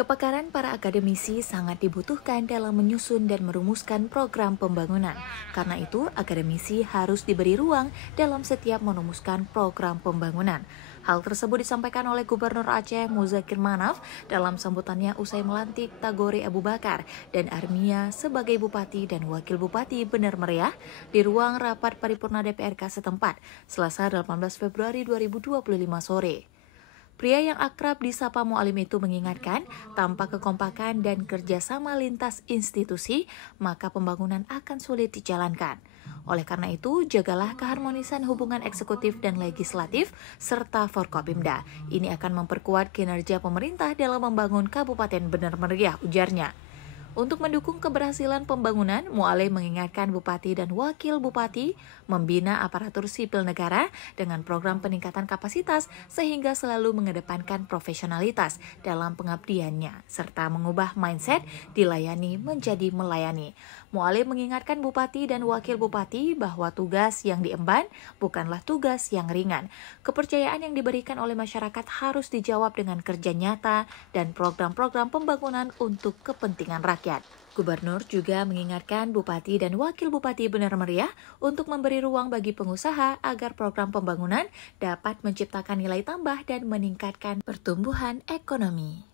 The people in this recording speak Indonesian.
Kepakaran para akademisi sangat dibutuhkan dalam menyusun dan merumuskan program pembangunan. Karena itu, akademisi harus diberi ruang dalam setiap merumuskan program pembangunan. Hal tersebut disampaikan oleh Gubernur Aceh Muzakir Manaf dalam sambutannya usai melantik Tagore Abu Bakar dan Armia sebagai Bupati dan Wakil Bupati Bener Meriah di ruang rapat paripurna DPRK setempat, Selasa 18 Februari 2025 sore. Pria yang akrab disapa Mualim itu mengingatkan, tanpa kekompakan dan kerjasama lintas institusi, maka pembangunan akan sulit dijalankan. Oleh karena itu, jagalah keharmonisan hubungan eksekutif dan legislatif, serta Forkopimda. Ini akan memperkuat kinerja pemerintah dalam membangun Kabupaten Bener Meriah, ujarnya. Untuk mendukung keberhasilan pembangunan, Mualim mengingatkan Bupati dan Wakil Bupati membina aparatur sipil negara dengan program peningkatan kapasitas sehingga selalu mengedepankan profesionalitas dalam pengabdiannya, serta mengubah mindset dilayani menjadi melayani. Mualim mengingatkan Bupati dan Wakil Bupati bahwa tugas yang diemban bukanlah tugas yang ringan. Kepercayaan yang diberikan oleh masyarakat harus dijawab dengan kerja nyata dan program-program pembangunan untuk kepentingan rakyat. Gubernur juga mengingatkan Bupati dan Wakil Bupati Bener Meriah untuk memberi ruang bagi pengusaha agar program pembangunan dapat menciptakan nilai tambah dan meningkatkan pertumbuhan ekonomi.